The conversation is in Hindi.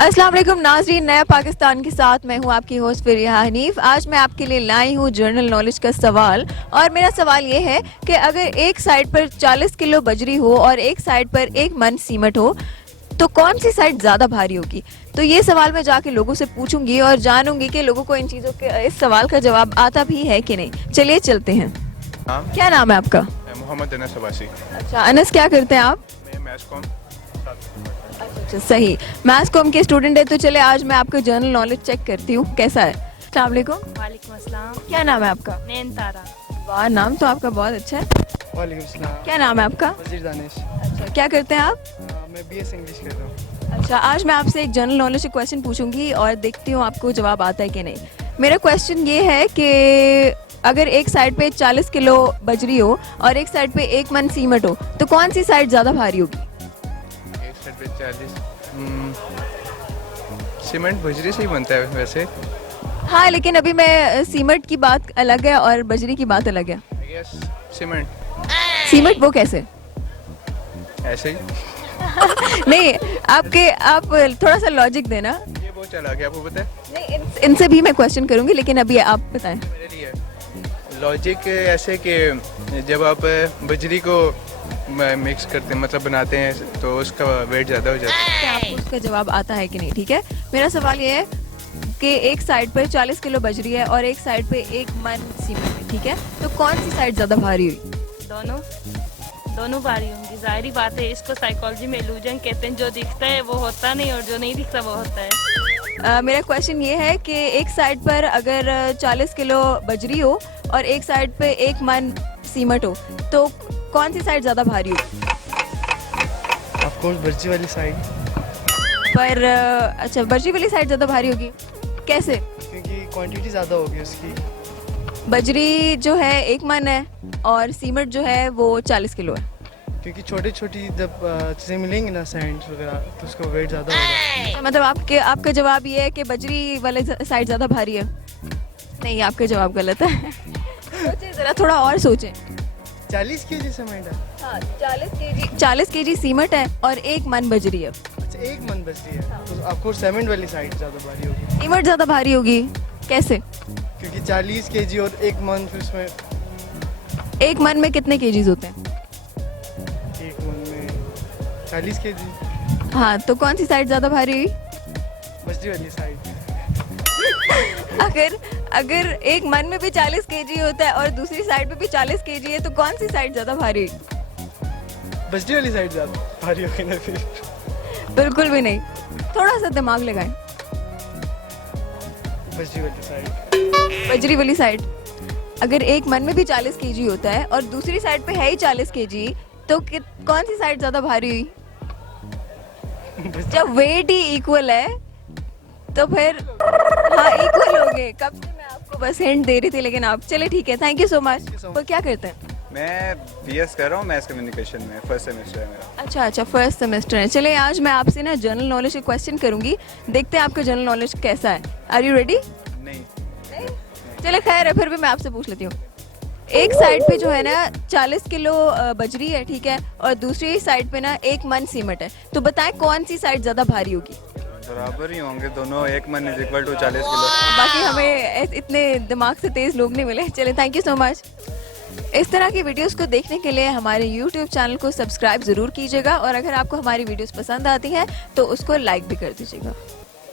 अस्सलाम वालेकुम नाज़रीन, नया पाकिस्तान के साथ मैं हूं आपकी होस्ट फिरिया हनीफ। आज मैं आपके लिए लाई हूं जनरल नॉलेज का सवाल और मेरा सवाल ये है कि अगर एक साइड पर 40 किलो बजरी हो और एक साइड पर 1 मन सीमेंट हो तो कौन सी साइड ज़्यादा भारी होगी। तो ये सवाल मैं जाके लोगों से पूछूंगी और जानूंगी कि लोगों को इन चीज़ों के इस सवाल का जवाब आता भी है कि नहीं। चलिए चलते हैं। क्या नाम है आपका? मोहम्मद अनस अब्बासी। अच्छा अनस, क्या करते हैं आप? मैं मैथ्स कॉम। अच्छा सही, मैथ्स कॉम के स्टूडेंट है। तो चले आज मैं आपका जनरल नॉलेज चेक करती हूँ कैसा है। अस्सलाम वालेकुम। वालेकुम अस्सलाम। क्या नाम है आपका? नैन तारा। वाह, नाम तो आपका बहुत अच्छा है। वालेकुम सलाम। क्या नाम है आपका? वजीर दानिश। अच्छा, क्या करते हैं आप? मैं बीएस इंग्लिश कर रहा हूँ। अच्छा, आज मैं आपसे एक जनरल नॉलेज के क्वेश्चन पूछूंगी और देखती हूँ आपको जवाब आता है कि नहीं। मेरा क्वेश्चन ये है कि अगर एक साइड पे 40 किलो बजरी हो और एक साइड पे 1 मन सीमेंट हो तो कौन सी साइड ज़्यादा भारी होगी? एक साइड पे 40 सीमेंट बजरी से ही बनता है वैसे। हाँ, लेकिन अभी मैं सीमेंट की बात अलग है और बजरी की बात अलग है। I guess cement. सीमेंट वो कैसे? ऐसे ही। नहीं, आप थोड़ा सा लॉजिक देना। ये बहुत चला गया, आपको पता है। नहीं, इनसे भी मैं क्वेश्चन करूंगी लेकिन अभी आप बताएं। मेरे लिए लॉजिक ऐसे कि जब आप बजरी को मिक्स करते हैं, मतलब बनाते हैं, तो उसका वेट ज़्यादा हो जाता है। क्या आपको उसका जवाब आता है कि नहीं? ठीक है, मेरा सवाल ये है कि एक साइड पर 40 किलो बजरी है और एक साइड पे 1 मन सीमेंट है, ठीक है, तो कौन सी साइड ज़्यादा भारी हुई? दोनों भारी होंगी, जाहिर बात है। इसको साइकोलॉजी में इल्यूजन कहते हैं, जो दिखता है वो होता नहीं और जो नहीं दिखता वो होता है। मेरा क्वेश्चन ये है कि एक साइड पर अगर 40 किलो बजरी हो और एक साइड पे 1 मन सीमेंट हो तो कौन सी साइड ज़्यादा भारी होगी? ऑफ कोर्स बर्जी वाली साइड, पर अच्छा, बजरी वाली साइड ज़्यादा भारी होगी, कैसे? क्योंकि क्वांटिटी ज़्यादा होगी उसकी। बजरी जो है 1 मन है और सीमेंट जो है वो 40 किलो है। क्योंकि छोटी छोटी जब चीज़ें मिलेंगी ना, सैंड वगैरह, तो उसका वेट ज़्यादा होगा। मतलब आपका जवाब ये है कि बजरी वाले साइड ज़्यादा भारी है? नहीं, आपका जवाब गलत है। सोचें ज़रा, थोड़ा और सोचें। 40 kg सीमेंट है। हाँ, 40 केजी सीमेंट है और 1 मन बजरी है। अच्छा, 1 मन बजरी है, तो आपको सीमेंट वाली साइड ज़्यादा भारी होगी। सीमेंट ज़्यादा भारी होगी, कैसे? क्योंकि 40 kg और 1 मन, फिर उसमें 1 मन में कितने केजीज होते हैं? 1 मन में 40 kg। हाँ, तो कौन सी साइड ज़्यादा भारी हुई? बजरी वाली साइड। अगर 1 मन में भी 40 केजी होता है और दूसरी साइड पे भी 40 केजी है तो कौन सी साइड ज़्यादा भारी हुई? बजरी वाली साइड ज़्यादा भारी होगी ना फिर। बिल्कुल भी नहीं, थोड़ा सा दिमाग लगाएं। बजरी वाली साइड। बजरी वाली साइड। अगर 1 मन में भी 40 केजी होता है और दूसरी साइड पे है ही 40 केजी तो कौन सी साइड ज्यादा भारी हुई? जब वेट ही इक्वल है तो फिर हाँ, इक्वल हो गए। कब से मैं आपको बस हिंट दे रही थी लेकिन आप चले, ठीक है, थैंक यू सो मच। तो क्या करते हैं? मैं बीएस कर रहा हूँ, मैथ्स कम्युनिकेशन में, फर्स्ट सेमेस्टर है मेरा। अच्छा, फर्स्ट सेमेस्टर है। चले आज मैं आपसे ना जनरल नॉलेज के क्वेश्चन करूंगी, देखते हैं आपका जनरल नॉलेज कैसा है। Are you ready? नहीं। चले खैर है, फिर भी मैं आपसे पूछ लेती हूँ। एक साइड पे जो है ना 40 किलो बजरी है, ठीक है, और दूसरी साइड पे ना 1 मन सीमेंट है, तो बताएं कौन सी साइड ज्यादा भारी होगी? बराबर ही होंगे दोनों, 1 मन इज इक्वल टू 40 किलो। बाकी हमें इतने दिमाग से तेज लोग नहीं मिले। चले, थैंक यू सो मच। इस तरह की वीडियोस को देखने के लिए हमारे YouTube चैनल को सब्सक्राइब ज़रूर कीजिएगा और अगर आपको हमारी वीडियोस पसंद आती हैं तो उसको लाइक भी कर दीजिएगा।